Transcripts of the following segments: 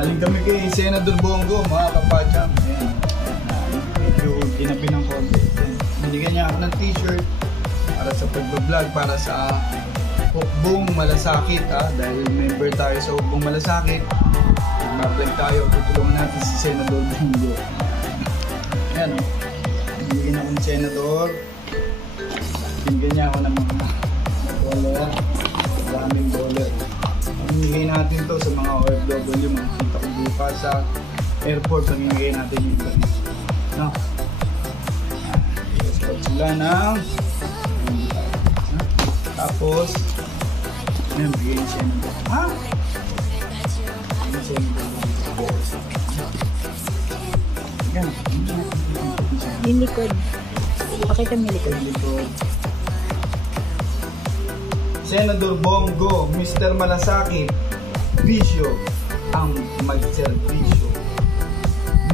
Galing kami kay Senador Bongo, mga kapacham. Ayan. Medyo ginabi ng konti. Binigyan niya ako ng t-shirt para sa pag-vlog, para sa Hukbong Malasakit, dahil member tayo sa Hukbong Malasakit. Ma-vlog tayo, tutulungan natin si Senador Bongo. Ayan, binigyan ako ng Senador. Binigyan niya ako ng mga dollar, maraming dollar. Pamimigay natin to sa mga OFW, mga kita ko bukas sa airport. Pamimigay natin yung iba. No? Spot sila ng tapos ayan, bigyan siya ng yung likod. Pakita mo yung likod. Senador Bongo, Mr. Malasakit, Bisyo, ang magserbisyo.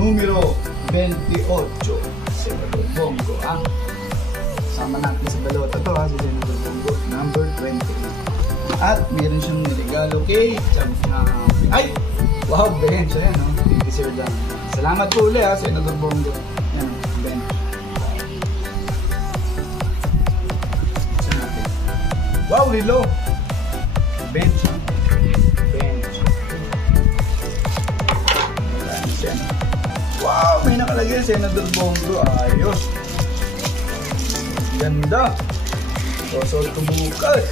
Numero 28, Senador Bongo, Sama natin sa balota to, si Senador Bongo, number 28. At meron siyang niregalo kay ay! Wow, bench, ayan, no? Sir lang. Salamat po ulit, Senador Bongo. Ayan, bench. Wow, Rilo! Bench. Bench. Wow, may nakalagay Senador Bongo. Ayos. Ganda. Sosol ko bukas.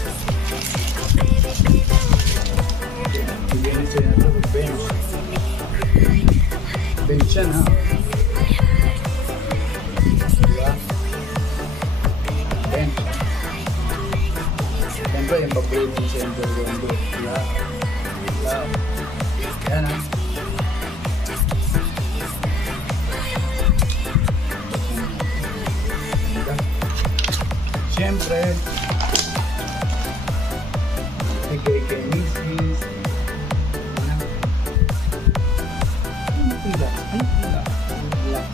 Bigyan ni Senador bench. Bench yan, ha? Diba? Bench. Siyempre, yung paborito ni Senador Bongo. Diba? Diba? Yan, ha? Siyempre, bigay kay Mrs. Relax.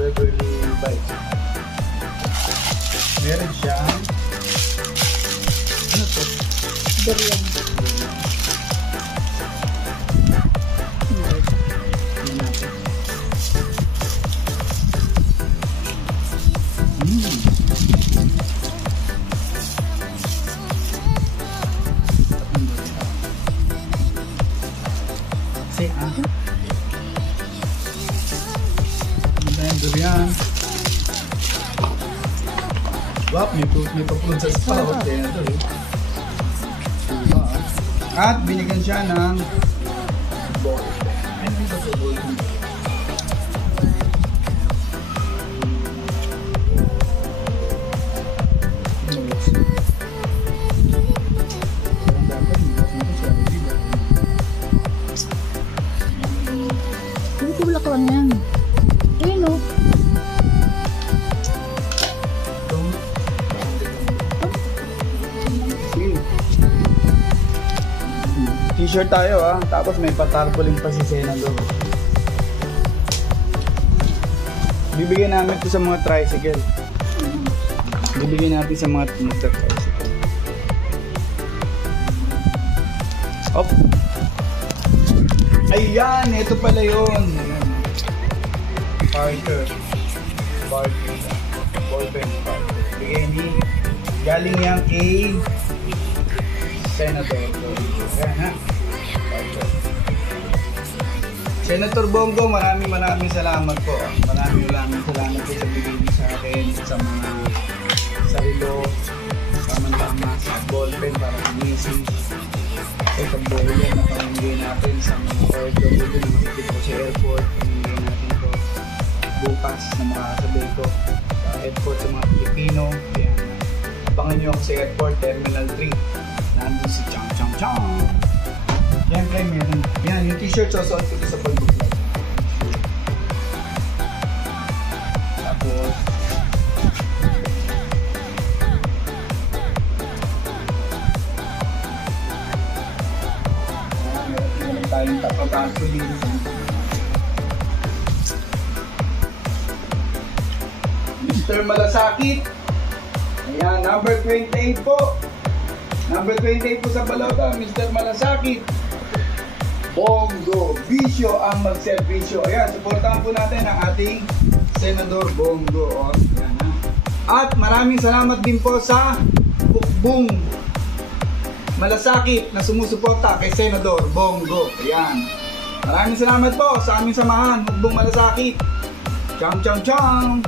Beverly Bites. Meron siyang ano to? Durian. Durian. Wap, may papunta sa hotel na to, At binigyan siya ng ball. Ano ba sa ball? Hindi tulak lang yan. Ayun, o. T-shirt tayo, tapos may patarpaulin pa si Senador. Bibigyan namin ito sa mga tricycle. Bibigyan natin sa mga tricycle. Op. Ayan, ito pala yun. Parker. Ballpen Parker. Bigay ni galing yan kay Senador. Ayan, ha? Senator Bongo, maraming salamat po. Maraming salamat po sa bigay niyo sa akin, sa mga sarilo, tama-tama, sa ballpen para gumising. Sa ballpen na pamimigay natin sa mga OFW na makikita ko sa airport. Pamimigay natin ito bukas na makakasabay ko sa airport sa mga Pilipino. Kaya abangan nyo ako sa airport, Terminal 3. Nandun si Chang Chang Chang. Yan, meron. Yan, yung t-shirt susuot ko sa pag-vlog. Tapos meron tayong tapabaso dito. Mr. Malasakit. Ayan, number 28 po. Number 28 po sa balota, Mr. Malasakit. Bongo Bisyo ang magserbisyo. Ayan, supportahan po natin ang ating Senador Bongo. O, ayan, ha. At maraming salamat din po sa Hukbong Malasakit na sumusuporta kay Senador Bongo. Ayan. Maraming salamat po sa aming samahan, Hukbong Malasakit. Cham cham cham.